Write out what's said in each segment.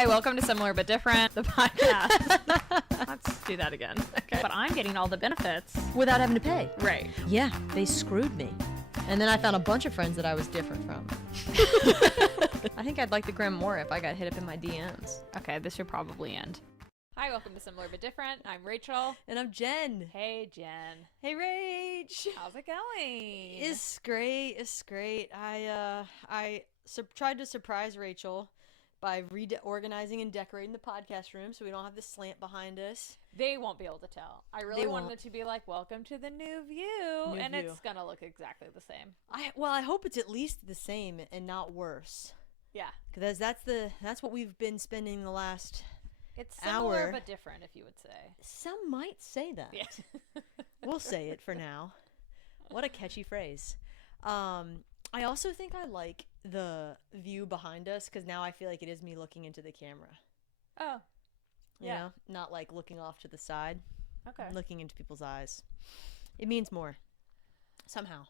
Hi, welcome to Similar But Different, the podcast. Let's do that again. Okay. But I'm getting all the benefits. Without having to pay. Right. Yeah, they screwed me. And then I found a bunch of friends that I was different from. I think I'd like the gram more if I got hit up in my DMs. Okay, this should probably end. Hi, welcome to Similar But Different. I'm Rachel. And I'm Jen. Hey, Jen. Hey, Rach. How's it going? It's great. It's great. I tried to surprise Rachel by reorganizing and decorating the podcast room so we don't have the slant behind us. They won't be able to tell. I really wanted it to be like, welcome to the new view. It's going to look exactly the same. I hope it's at least the same and not worse. Yeah. Because that's what we've been spending the last It's similar hour. but different, if you would say. Some might say that. Yeah. We'll say it for now. What a catchy phrase. I also think I like the view behind us because now I feel like it is me looking into the camera. Oh. You know? Not like looking off to the side. Okay. Looking into people's eyes. It means more. Somehow.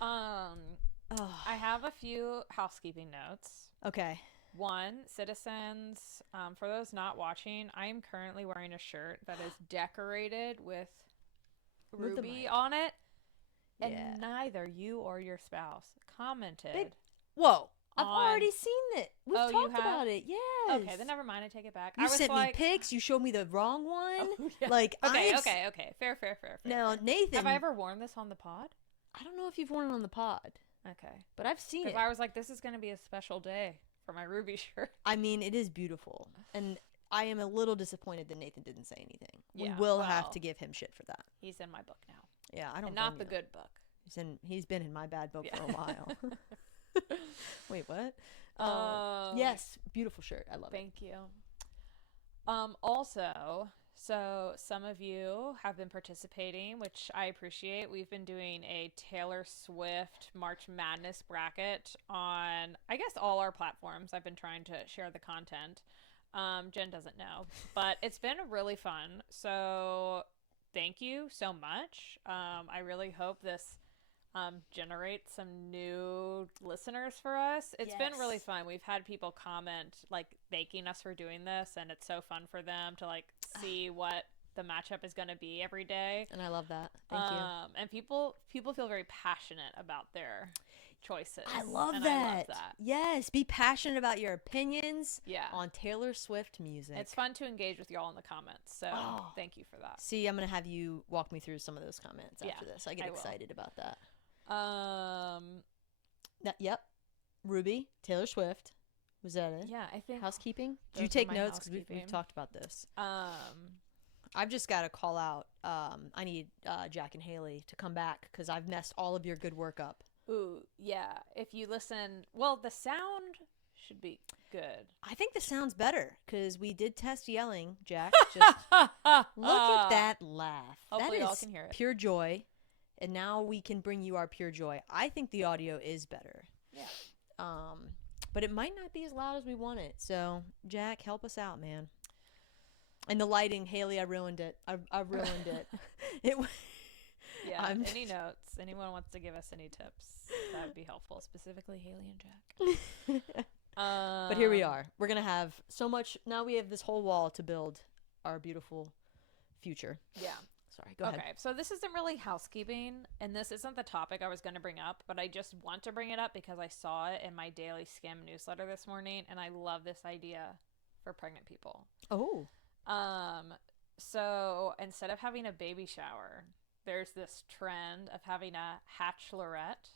I have a few housekeeping notes. Okay. One, citizens, for those not watching, I am currently wearing a shirt that is decorated with Move the ruby mic. on it. And Yeah. neither you or your spouse commented. Whoa. I've on- already seen it. We've Oh, you talked have? about it. Yes. Okay, then never mind. I take it back. You I was sent like, me pics. You showed me the wrong one. Oh, yeah. Like, Okay. Fair. Now, Nathan. Have I ever worn this on the pod? I don't know if you've worn it on the pod, Okay. but I've seen Because it. I was like, this is going to be a special day for my ruby shirt. I mean, it is beautiful. And I am a little disappointed that Nathan didn't say anything. Yeah, we will have well, to give him shit for that. He's in my book now. Yeah, I don't And not blame the you. good book. He's been in my bad book Yeah. for a while. Wait, what? Yes, beautiful shirt. I love it. Thank you. Also, so some of you have been participating, which I appreciate. We've been doing a Taylor Swift March Madness bracket on, I guess, all our platforms. I've been trying to share the content. Jen doesn't know, but it's been really fun. So thank you so much. I really hope this generate some new listeners for us. It's been really Yes. fun. We've had people comment like thanking us for doing this, and it's so fun for them to like see what the matchup is going to be every day. And I love that. Thank you. And people feel very passionate about their choices. I love and that. I love that. Yes, be passionate about your opinions Yeah. on Taylor Swift music. It's fun to engage with y'all in the comments. So Oh. thank you for that. See, I'm going to have you walk me through some of those comments after Yeah, this. I get I will. excited about that. Yeah, Ruby, Taylor Swift. Was that it? I think Housekeeping? Did those you are take my notes? Because we've housekeeping. talked about this. um I've just got to call out. I need Jack and Haley to come back because I've messed all of your good work up. ooh, yeah. If you listen, well, the sound should be good. I think the sound's better because we did test yelling, Jack. Just look at that laugh. Hopefully that y'all is can hear it. pure joy. And now we can bring you our pure joy. I think the audio is better. Yeah. But it might not be as loud as we want it. So, Jack, help us out, man. And the lighting, Haley, I ruined it. I ruined it. Yeah. I'm- Any notes? Anyone wants to give us any tips? That would be helpful. Specifically, Haley and Jack. But here we are. We're going to have so much. Now we have this whole wall to build our beautiful future. Yeah. Sorry, go ahead. Okay, so this isn't really housekeeping, and this isn't the topic I was going to bring up, but I just want to bring it up because I saw it in my daily skim newsletter this morning, and I love this idea for pregnant people. Oh. So instead of having a baby shower, there's this trend of having a Hachloret.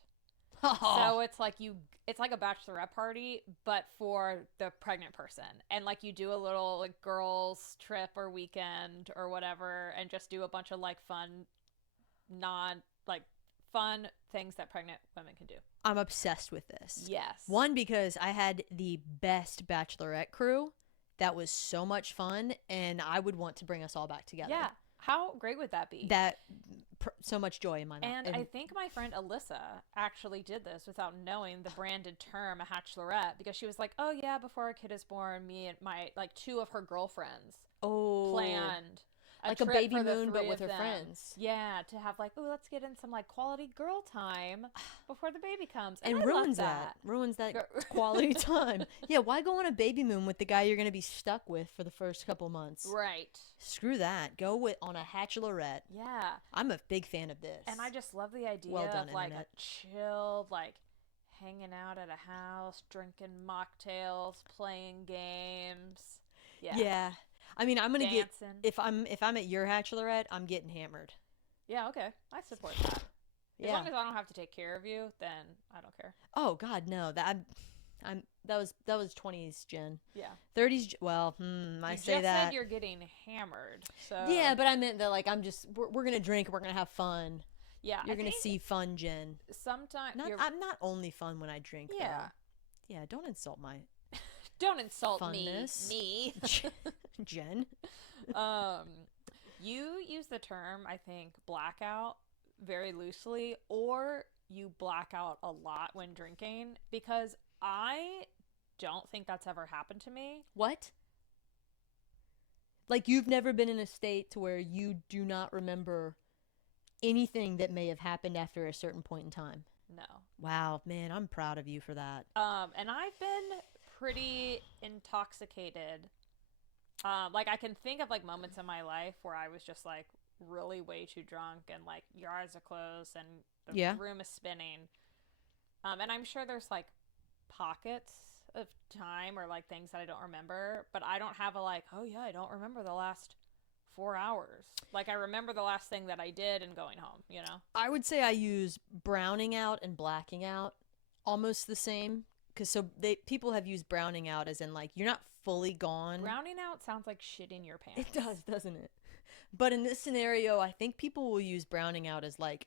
So it's like a bachelorette party, but for the pregnant person. And like you do a little like girls trip or weekend or whatever, and just do a bunch of like fun things that pregnant women can do. I'm obsessed with this. Yes. One, because I had the best bachelorette crew. That was so much fun, and I would want to bring us all back together. Yeah. How great would that be? So much joy in my mouth. And I think my friend Alyssa actually did this without knowing the branded term, a Hachloret, because she was like, oh yeah, before our kid is born, me and my, like, two of her girlfriends planned like a trip baby for the moon, but three with of her them. friends. Yeah, to have like, oh, let's get in some like quality girl time before the baby comes, And I ruins love that. Ruins that Go- quality time. Yeah, why go on a baby moon with the guy you're going to be stuck with for the first couple months? Right. Screw that. Go with on a Hachlorettes. Yeah. I'm a big fan of this. And I just love the idea Well done, of like Internet. a chilled, like hanging out at a house, drinking mocktails, playing games. Yeah. Yeah. I mean, I'm going to get Dancing. if I'm at your Hachlorettes, I'm getting hammered. Yeah, okay. I support that. As Yeah. long as I don't have to take care of you, then I don't care. Oh god, no. That was 20s, Jen. Yeah. 30s, well, I You say just that. said you're getting hammered. So Yeah, but I meant that like we're going to drink, we're going to have fun. yeah, You're going to see fun, Jen. sometimes I'm not only fun when I drink, yeah. though. Yeah, don't insult my Don't insult funness. me. Jen. You use the term, I think, blackout very loosely, or you black out a lot when drinking, because I don't think that's ever happened to me. What? Like you've never been in a state to where you do not remember anything that may have happened after a certain point in time. No. Wow, man, I'm proud of you for that. And I've been pretty intoxicated. Like I can think of like moments in my life where I was just like really way too drunk and like your eyes are closed and the Yeah. room is spinning. And I'm sure there's like pockets of time or like things that I don't remember, but I don't have a like, oh yeah, I don't remember the last 4 hours. Like I remember the last thing that I did and going home, you know? I would say I use browning out and blacking out almost the same, because people have used browning out as in like you're not fully gone. Browning out sounds like shitting your pants. It does, doesn't it? But in this scenario, I think people will use browning out as like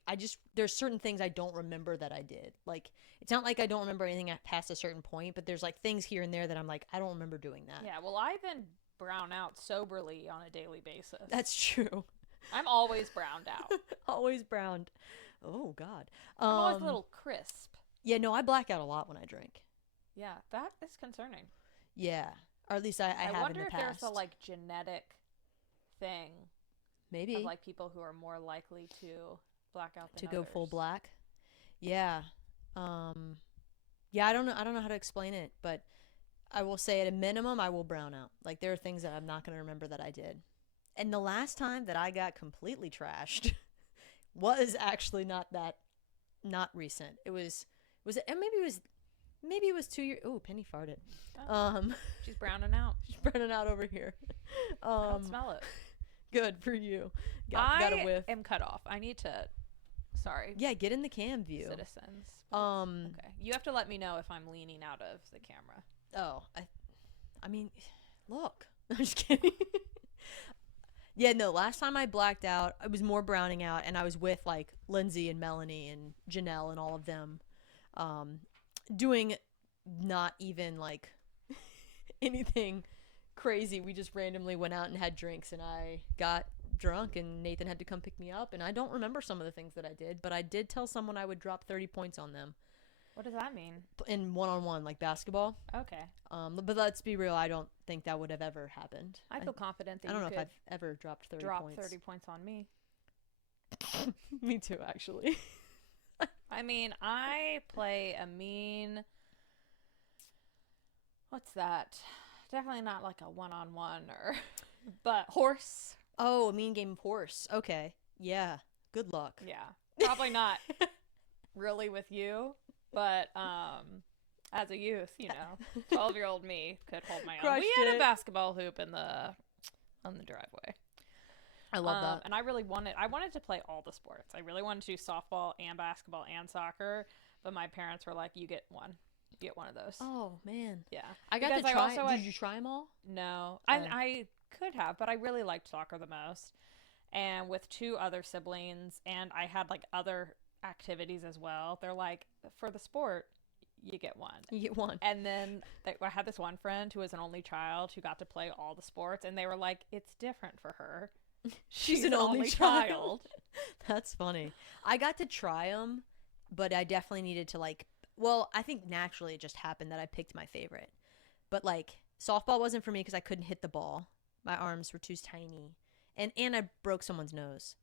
there's certain things I don't remember that I did. Like it's not like I don't remember anything past a certain point, but there's like things here and there that I'm like I don't remember doing that. Yeah, well, I then brown out soberly on a daily basis. That's true. I'm always browned out. Always browned. Oh God. I'm always a little crisp. Yeah, no, I black out a lot when I drink. Yeah, that is concerning. Yeah, or at least I have wonder in the if past. there's a like genetic thing Maybe of like people who are more likely to black out than to go full others. black. Yeah. Yeah, I don't know how to explain it, but I will say at a minimum I will brown out. Like there are things that I'm not going to remember that I did. And the last time that I got completely trashed was actually not recent. It was and maybe it was 2 years. Oh, Penny farted. Oh, she's browning out. She's browning out over here. I don't smell it. Good for you. Got a whiff. I am cut off. I need to. Sorry. Yeah, get in the cam view. Citizens. Okay. You have to let me know if I'm leaning out of the camera. Oh, I mean, look. I'm just kidding. Yeah, no, last time I blacked out, I was more browning out, and I was with, like, Lindsay and Melanie and Janelle and all of them, doing not even, like, anything crazy. We just randomly went out and had drinks, and I got drunk, and Nathan had to come pick me up, and I don't remember some of the things that I did, but I did tell someone I would drop 30 points on them. What does that mean? In one-on-one, like basketball. Okay. But let's be real, I don't think that would have ever happened. I feel confident that I don't you know could if I've ever dropped 30 drop points. 30 points on me. Me too, actually. I mean, I play a mean. What's that? Definitely not like a one-on-one or, but horse. Oh, a mean game of horse. Okay. Yeah. Good luck. Yeah. Probably not really with you, but as a youth, 12-year-old me could hold my own. Crushed We had it. a basketball hoop on the driveway. I love that. And I wanted to play all the sports. I really wanted to do softball and basketball and soccer, but my parents were like, you get one. You get one of those. Oh, man. Yeah. I got Because to I try. also Did you try them all? No. Oh. I could have, but I really liked soccer the most. And with 2 other siblings, and I had like other activities as well, they're like, for the sport, you get one. You get one. And then I had this one friend who was an only child who got to play all the sports, and they were like, it's different for her. She's an only child. That's funny. I got to try them, but I definitely needed to I think naturally it just happened that I picked my favorite. But softball wasn't for me because I couldn't hit the ball. My arms were too tiny. and I broke someone's nose.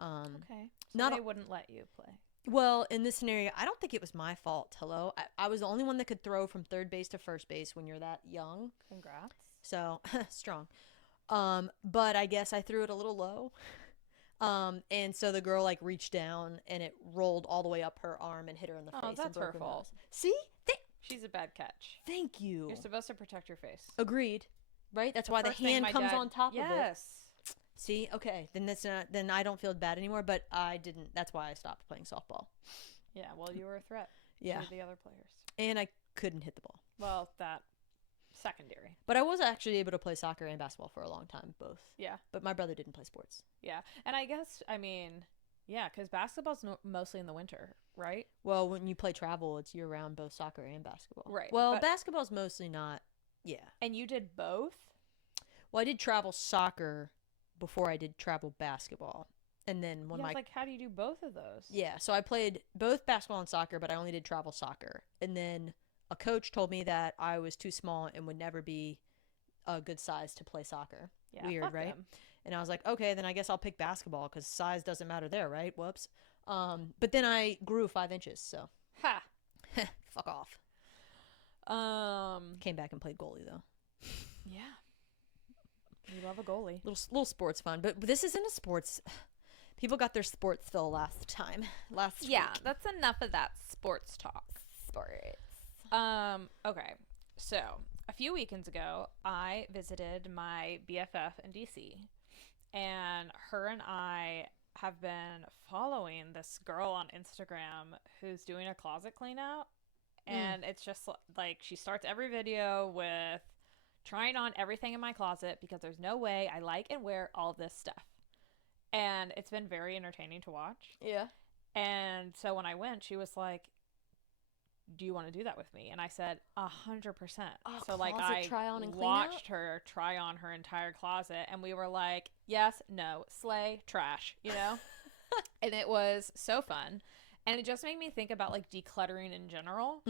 Okay. So Not they a- wouldn't let you play. Well, in this scenario, I don't think it was my fault. Hello, I was the only one that could throw from third base to first base when you're that young. Congrats. So strong. But I guess I threw it a little low. And so the girl like reached down and it rolled all the way up her arm and hit her in the Oh, face. that's and broke her her fault. nose. See? She's a bad catch. Thank you. You're supposed to protect your face. Agreed. Right? That's why the first thing hand my comes dad- on top of it. Yes. See? Okay. Then that's not. Then I don't feel bad anymore. But I didn't. That's why I stopped playing softball. Yeah, well, you were a threat Yeah. to the other players. And I couldn't hit the ball. Well, that secondary. But I was actually able to play soccer and basketball for a long time, both. Yeah. But my brother didn't play sports. Yeah. And I guess, yeah, because basketball's mostly in the winter, right? Well, when you play travel, it's year round, both soccer and basketball. Right, Well, but- basketball's mostly not. Yeah. And you did both? Well, I did travel soccer before I did travel basketball. And then when Yeah, my like, how do you do both of those? yeah, so I played both basketball and soccer, but I only did travel soccer. And then a coach told me that I was too small and would never be a good size to play soccer. Yeah, Weird, fuck right? them. And I was like, okay, then I guess I'll pick basketball because size doesn't matter there, right? Whoops. But then I grew 5 inches, so Ha. fuck off. Um. Came back and played goalie though. Yeah. You love a goalie. Little sports fun, but this isn't a sports. People got their sports fill last Yeah, week. that's enough of that sports talk. Okay. So, a few weekends ago, I visited my BFF in DC, and her and I have been following this girl on Instagram who's doing a closet clean out, and it's just like she starts every video with trying on everything in my closet because there's no way I like and wear all this stuff. And it's been very entertaining to watch. Yeah. And so when I went, she was like, "Do you want to do that with me?" And I said, 100%. So like closet I try on and clean watched her try on her entire closet, and we were like, yes, no, slay, trash, you know? And it was so fun. And it just made me think about like decluttering in general,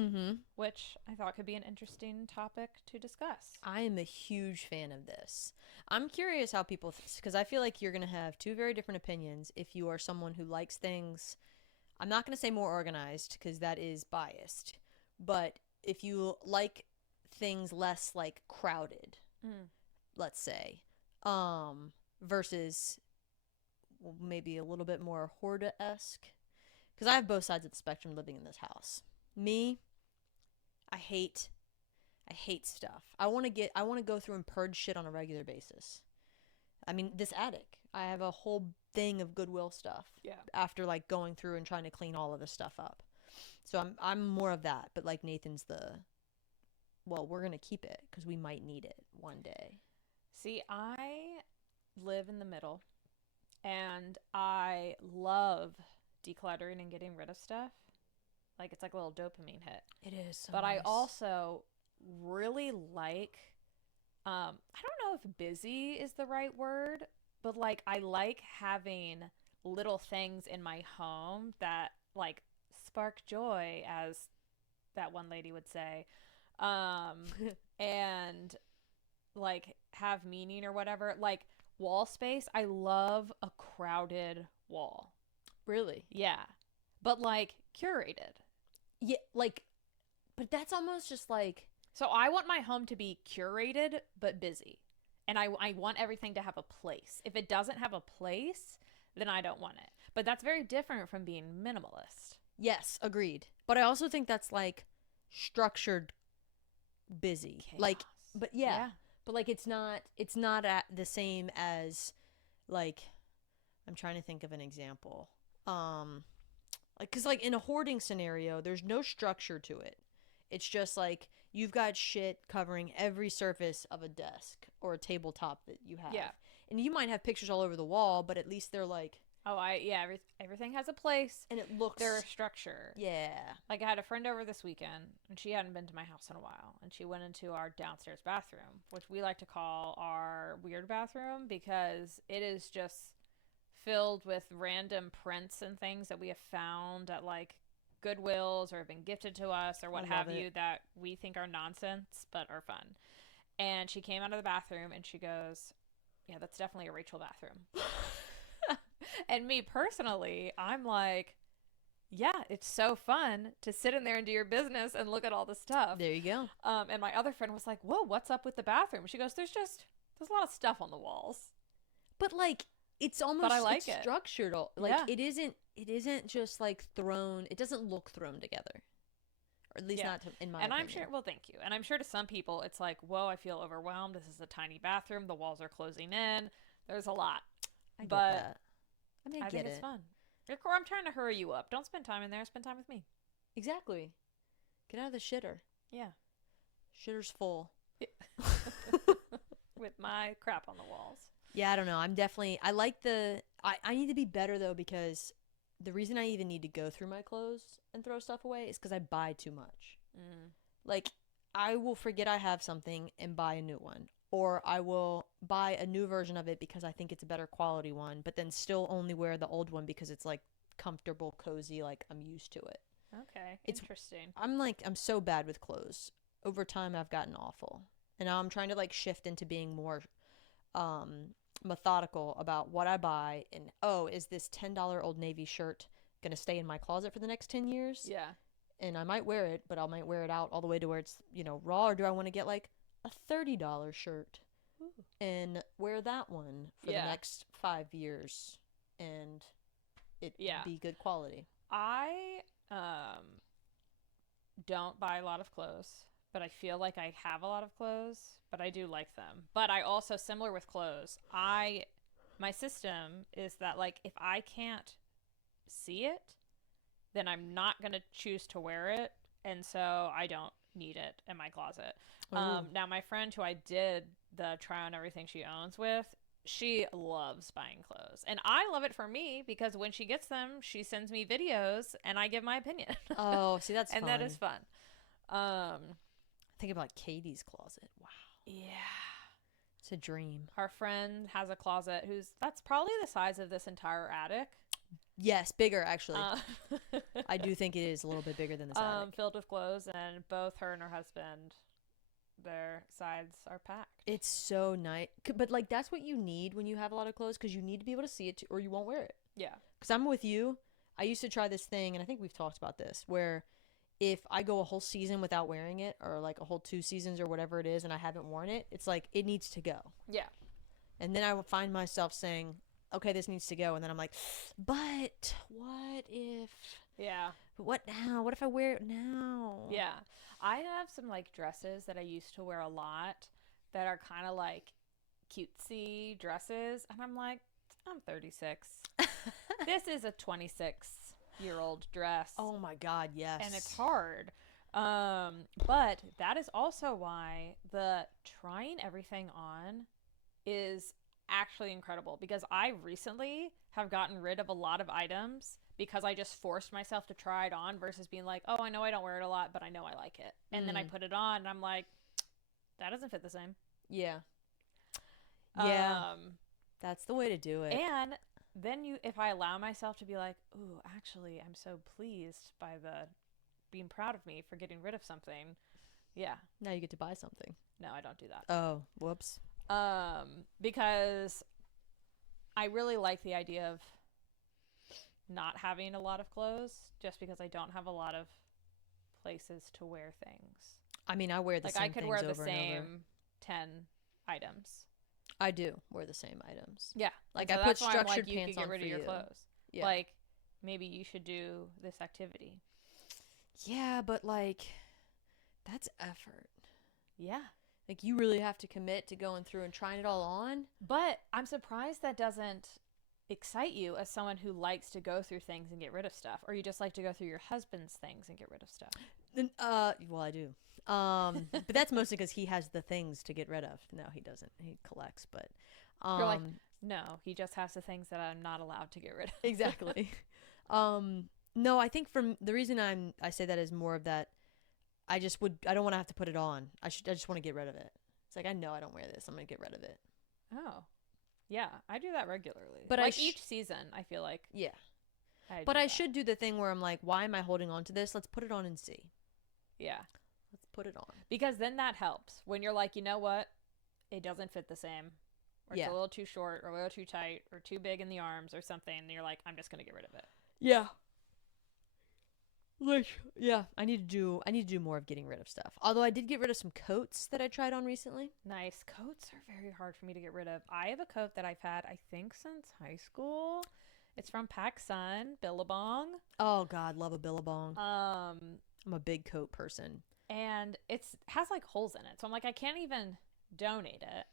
which I thought could be an interesting topic to discuss. I am a huge fan of this. I'm curious how people, because I feel like you're going to have two very different opinions if you are someone who likes things. I'm not going to say more organized because that is biased, but if you like things less like crowded, let's say, versus maybe a little bit more hoarda-esque. Because I have both sides of the spectrum living in this house. Me, I hate stuff. I want to go through and purge shit on a regular basis. I mean, this attic, I have a whole thing of Goodwill stuff. Yeah. After like going through and trying to clean all of this stuff up. So I'm more of that, but like Nathan's well, we're going to keep it because we might need it one day. See, I live in the middle, and I love decluttering and getting rid of stuff. Like, it's like a little dopamine hit. It is so But nice. I also really like, I don't know if busy is the right word, but like I like having little things in my home that like spark joy, as that one lady would say, and like have meaning or whatever. Like wall space, I love a crowded wall. Really? Yeah. But like curated. Yeah, like, but that's almost just like, So I want my home to be curated but busy. And I want everything to have a place. If it doesn't have a place, then I don't want it. But that's very different from being minimalist. yes, agreed. But I also think that's like structured busy. Like, Chaos. but yeah, but like it's not at the same as like, I'm trying to think of an example. Like, cause like in a hoarding scenario, there's no structure to it. It's just like you've got shit covering every surface of a desk or a tabletop that you have. Yeah. And you might have pictures all over the wall, but at least they're like, Oh, everything has a place. and it looks, There's structure. yeah. Like I had a friend over this weekend, and she hadn't been to my house in a while, and she went into our downstairs bathroom, which we like to call our weird bathroom because it is just filled with random prints and things that we have found at like Goodwills or have been gifted to us or what I have love you it. that we think are nonsense but are fun. And she came out of the bathroom and she goes, Yeah, that's definitely a Rachel bathroom. And me personally, I'm like, yeah, it's so fun to sit in there and do your business and look at all the stuff. There you go. And my other friend was like, whoa, what's up with the bathroom? She goes, there's a lot of stuff on the walls. But like, it's almost But I like it's it. structured. Like Yeah. it isn't just like thrown. It doesn't look thrown together, or at least Yeah. not in my And I'm opinion. sure, well, thank you. And I'm sure to some people, it's like, whoa, I feel overwhelmed. This is a tiny bathroom. The walls are closing in. There's a lot. I get But that. I mean, I get think it. it's fun. I'm trying to hurry you up. Don't spend time in there. Spend time with me. Exactly. Get out of the shitter. Yeah. Shitter's full. With my crap on the walls. Yeah, I don't know. I like I need to be better though, because the reason I even need to go through my clothes and throw stuff away is because I buy too much. Like, I will forget I have something and buy a new one. Or I will buy a new version of it because I think it's a better quality one, but then still only wear the old one because it's like comfortable, cozy, like I'm used to it. Okay. It's interesting. I'm so bad with clothes. Over time I've gotten awful. And now I'm trying to like shift into being more methodical about what I buy, and is this $10 Old Navy shirt going to stay in my closet for the next 10 years? Yeah. And I might wear it, but I might wear it out all the way to where it's, raw, or do I want to get like a $30 shirt and wear that one for the next 5 years and it be good quality? I don't buy a lot of clothes, but I feel like I have a lot of clothes, but I do like them. But I also, similar with clothes, my system is that, like, if I can't see it, then I'm not going to choose to wear it, and so I don't need it in my closet. Now, my friend who I did the try on everything she owns with, she loves buying clothes. And I love it for me because when she gets them, she sends me videos and I give my opinion. Oh, see, that's and fun. that is fun. Think about Katie's closet. Wow. Yeah. It's a dream. Our friend has a closet that's probably the size of this entire attic. Yes, bigger actually. I do think it is a little bit bigger than this attic. Filled with clothes, and both her and her husband, their sides are packed. It's so nice. But like, that's what you need when you have a lot of clothes, because you need to be able to see it or you won't wear it. Yeah. Because I'm with you. I used to try this thing, and I think we've talked about this, where if I go a whole season without wearing it, or like a whole 2 seasons or whatever it is, and I haven't worn it, it's like, it needs to go. Yeah. And then I will find myself saying, okay, this needs to go. And then I'm like, but what if? Yeah. But what now? What if I wear it now? Yeah. I have some like dresses that I used to wear a lot that are kind of like cutesy dresses. And I'm like, I'm 36. This is a 26-year-old dress. Oh my God, yes. And it's hard. But that is also why the trying everything on is actually incredible, because I recently have gotten rid of a lot of items because I just forced myself to try it on versus being like, oh, I know I don't wear it a lot, but I know I like it. And then I put it on and I'm like, that doesn't fit the same. Yeah. Yeah. That's the way to do it. And then if I allow myself to be like, ooh, actually, I'm so pleased by being proud of me for getting rid of something. Yeah. Now you get to buy something. No, I don't do that. Oh, whoops. Because I really like the idea of not having a lot of clothes, just because I don't have a lot of places to wear things. I mean, I wear the like same I could things wear the over and over. same 10 items. I do wear the same items. Yeah, like so I put that's why I'm structured like, you pants could get on rid for of your you. clothes. Yeah. Like maybe you should do this activity. Yeah, but like that's effort. Yeah. Like, you really have to commit to going through and trying it all on. But I'm surprised that doesn't excite you as someone who likes to go through things and get rid of stuff, or you just like to go through your husband's things and get rid of stuff. Well, I do. But that's mostly because he has the things to get rid of. No, he doesn't. He collects, but You're like, no, he just has the things that I'm not allowed to get rid of. Exactly. No, I think from the reason I say that is more of that I don't want to have to put it on. I just want to get rid of it. It's like, I know I don't wear this. I'm going to get rid of it. Oh. Yeah, I do that regularly. But like each season, I feel like. Yeah. I should do the thing where I'm like, why am I holding on to this? Let's put it on and see. Yeah. Let's put it on. Because then that helps. When you're like, you know what? It doesn't fit the same. or Yeah. it's a little too short or a little too tight or too big in the arms or something, and you're like, I'm just gonna get rid of it. Yeah. Like, yeah, I need to do more of getting rid of stuff. Although I did get rid of some coats that I tried on recently. Nice. Coats are very hard for me to get rid of. I have a coat that I've had, I think, since high school. It's from PacSun, Billabong. Oh God, love a Billabong. Um, I'm a big coat person. and it's has like holes in it, so I'm like, I can't even donate it.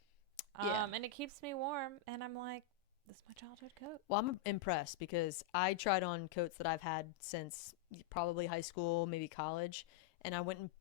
Yeah. And it keeps me warm, and I'm like, this is my childhood coat. Well, I'm impressed because I tried on coats that I've had since probably high school, maybe college, and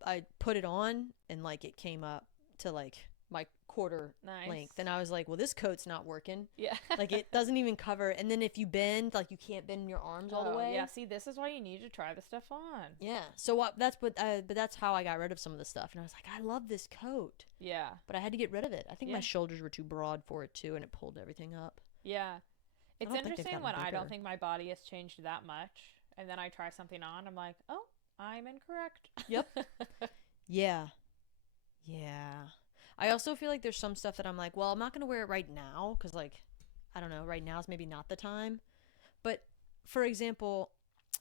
I put it on and like it came up to like my quarter Nice. length, and I was like, well, this coat's not working. Yeah. Like it doesn't even cover. And then if you bend, like you can't bend your arms all the way. Yeah, see, this is why you need to try the stuff on. Yeah. So but that's how I got rid of some of the stuff, and I was like, I love this coat, Yeah. but I had to get rid of it. I think Yeah. my shoulders were too broad for it too, and it pulled everything up. Yeah. It's don't think they've interesting gotten when I bigger. don't think my body has changed that much, and then I try something on, I'm like, oh, I'm incorrect. Yep. Yeah. Yeah. I also feel like there's some stuff that I'm like, well, I'm not going to wear it right now because, like, I don't know, right now is maybe not the time. But, for example,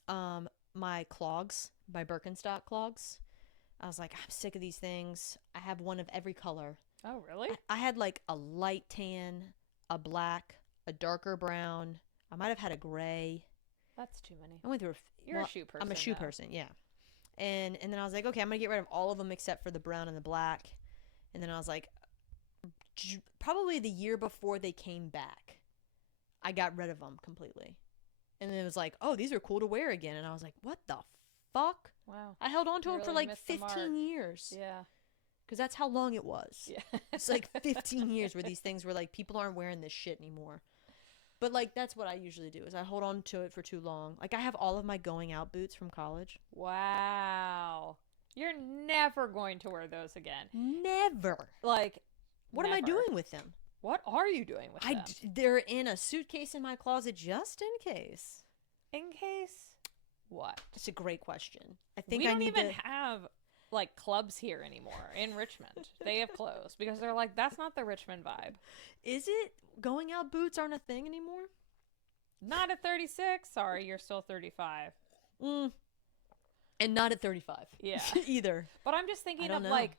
my clogs, my Birkenstock clogs, I was like, I'm sick of these things. I have one of every color. Oh, really? I had, like, a light tan, a black, a darker brown. I might have had a gray. That's too many. I went through You're a shoe person. I'm a shoe though. person, yeah. And then I was like, okay, I'm gonna get rid of all of them except for the brown and the black. And then I was like, probably the year before they came back, I got rid of them completely. And then it was like, oh, these are cool to wear again. And I was like, what the fuck? Wow. I held on to You them for really like missed the mark. 15 years. Yeah. Because that's how long it was. Yeah. It's like 15 years where these things were like, people aren't wearing this shit anymore. But like, that's what I usually do is I hold on to it for too long. Like I have all of my going out boots from college. Wow. You're never going to wear those again. Never. Like, What am I never. doing with them? What are you doing with them? They're in a suitcase in my closet just in case. In case what? That's a great question. I think We I don't need even to. have like clubs here anymore in Richmond. They have closed because they're like, that's not the Richmond vibe. Is it going out boots aren't a thing anymore? Not at 36. Sorry, you're still 35. And not at 35. Yeah. Either. But I'm just thinking don't of know. like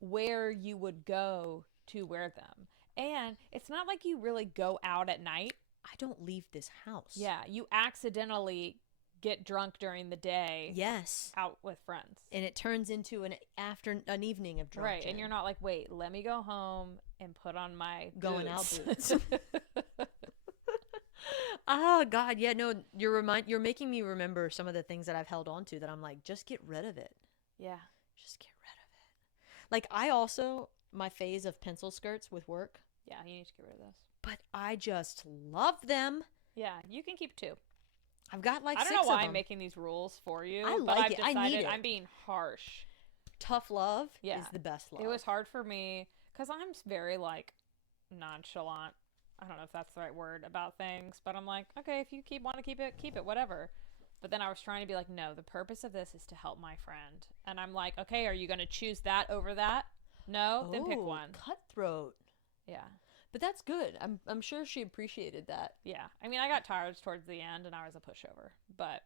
where you would go to wear them. And it's not like you really go out at night. I don't leave this house. Yeah, you accidentally get drunk during the day Yes. out with friends. And it turns into an evening of drunk. Right, and gin. you're not like, wait, let me go home and put on my Going out boots. Oh God, yeah, no, you're making me remember some of the things that I've held on to that I'm like, just get rid of it. Yeah. Just get rid of it. Like I also my phase of pencil skirts with work, Yeah, you need to get rid of those. but I just love them. Yeah, you can keep 2. I've got like I don't 6 know why of I'm them. making these rules for you, I but like I've it. I decided need it. I'm being harsh. Tough love Yeah. is the best love. It was hard for me because I'm very like nonchalant. I don't know if that's the right word about things, but I'm like, okay, if you want to keep it, whatever. But then I was trying to be like, no, the purpose of this is to help my friend. And I'm like, okay, are you going to choose that over that? No, then pick Oh, one. Cutthroat. Yeah. But that's good. I'm sure she appreciated that. Yeah. I mean, I got tired towards the end and I was a pushover, but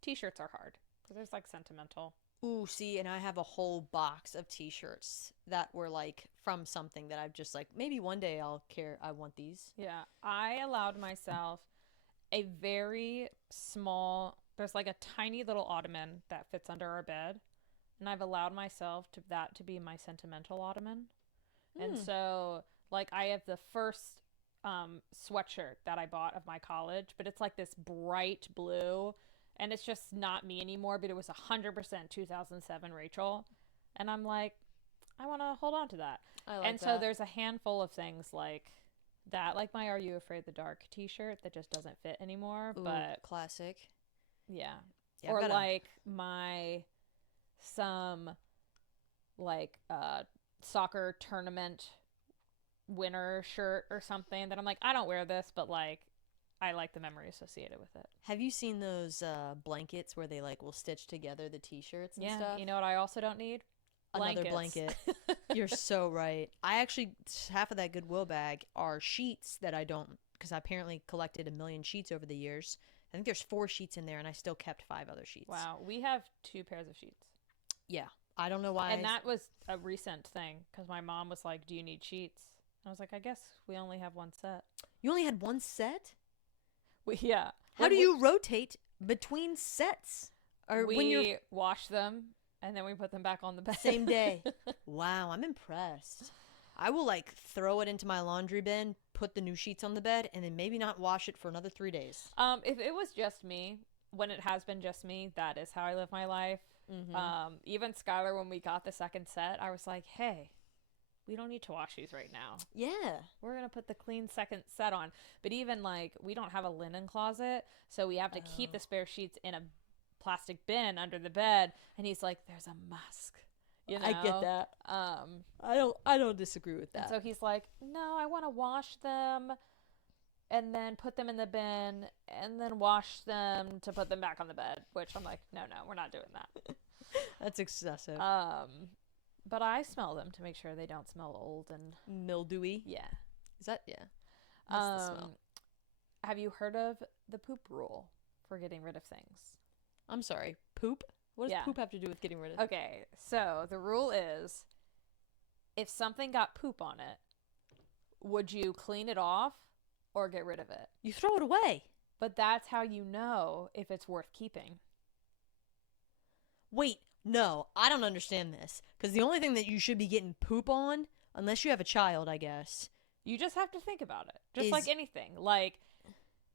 t-shirts are hard because there's like sentimental. Ooh, see, and I have a whole box of t-shirts that were like from something that I've just like maybe one day I'll care. I want these. Yeah. I allowed myself a very small, there's like a tiny little ottoman that fits under our bed. And I've allowed myself to be my sentimental ottoman. And so like I have the first sweatshirt that I bought of my college, but it's like this bright blue and it's just not me anymore, but it was 100% 2007 Rachel. And I'm like, I want to hold on to that. I like and so there's a handful of things like that, like my Are You Afraid of the Dark t-shirt that just doesn't fit anymore. Ooh, but classic. yeah. Yeah, Or like some like soccer tournament winner shirt or something that I'm like, I don't wear this, but like I like the memory associated with it. Have you seen those blankets where they like will stitch together the t-shirts and Yeah. stuff? You know what I also don't need? another Blankets. blanket. You're so right. I actually, half of that Goodwill bag are sheets that I don't, because I apparently collected 1,000,000 sheets over the years. I think there's 4 sheets in there, and I still kept 5 other sheets. Wow, we have 2 pairs of sheets. Yeah. I don't know why. And that was a recent thing because my mom was like, "Do you need sheets?" I was like, "I guess we only have one set." You only had one set? Yeah. How do you rotate between sets? Or we when you're wash them and then we put them back on the bed. same day? Wow, I'm impressed. I will like throw it into my laundry bin, put the new sheets on the bed, and then maybe not wash it for another 3 days. If it was just me, when it has been just me, that is how I live my life. Even Skylar, when we got the second set, I was like, "Hey, we don't need to wash these right now. Yeah. We're going to put the clean second set on." But even like, we don't have a linen closet, so we have to keep the spare sheets in a plastic bin under the bed. And he's like, "There's a musk." You know? I get that. I don't disagree with that. And so he's like, "No, I want to wash them and then put them in the bin and then wash them to put them back on the bed," which I'm like, no, we're not doing that. That's excessive. But I smell them to make sure they don't smell old and mildewy. yeah. Is that That's the smell. Have you heard of the poop rule for getting rid of things? I'm sorry. Poop? What does poop have to do with getting rid of? Okay, so the rule is if something got poop on it, would you clean it off or get rid of it? You throw it away. But that's how you know if it's worth keeping. Wait, no, I don't understand this. Because the only thing that you should be getting poop on, unless you have a child, I guess. You just have to think about it. Just like anything. Like,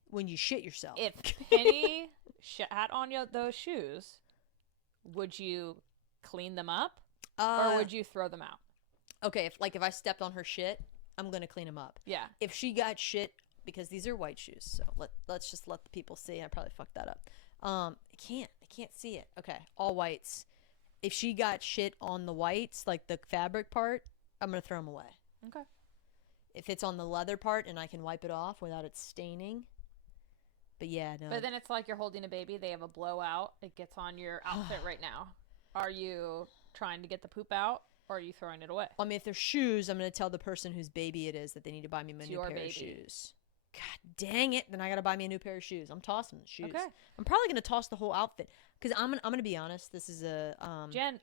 when you shit yourself. If Penny shat on those shoes, would you clean them up or would you throw them out? Okay, if I stepped on her shit, I'm going to clean them up. Yeah. If she got shit, because these are white shoes, so let's just let the people see. I probably fucked that up. I can't see it. Okay, all whites. If she got shit on the whites, like the fabric part, I'm going to throw them away. Okay. If it's on the leather part and I can wipe it off without it staining. But yeah, no. But then it's like you're holding a baby. They have a blowout. It gets on your outfit right now. Are you trying to get the poop out or are you throwing it away? I mean, if they're shoes, I'm going to tell the person whose baby it is that they need to buy me a new pair of shoes. God dang it. Then I got to buy me a new pair of shoes. I'm tossing the shoes. Okay. I'm probably going to toss the whole outfit. Because I'm going to be honest. This is a... Jen,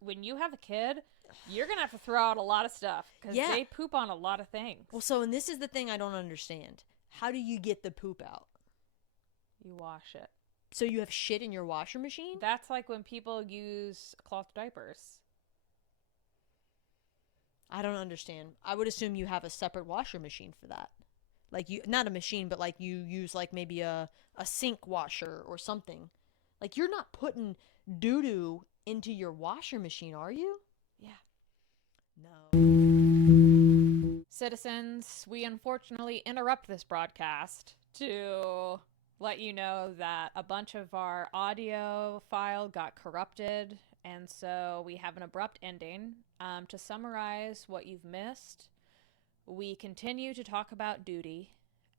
when you have a kid, you're going to have to throw out a lot of stuff. Because they poop on a lot of things. Well, and this is the thing I don't understand. How do you get the poop out? You wash it. So you have shit in your washer machine? That's like when people use cloth diapers. I don't understand. I would assume you have a separate washer machine for that. Like not a machine, but like you use like maybe a sink washer or something. Like you're not putting doo-doo into your washer machine, are you? Yeah. No. Citizens, we unfortunately interrupt this broadcast to let you know that a bunch of our audio file got corrupted, and so we have an abrupt ending. To summarize what you've missed, we continue to talk about duty,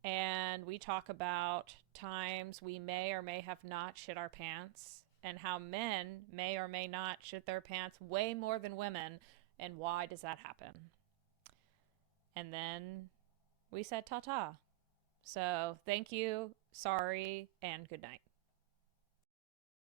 and we talk about times we may or may have not shit our pants, and how men may or may not shit their pants way more than women, and why does that happen? And then we said ta-ta. So thank you, sorry, and good night.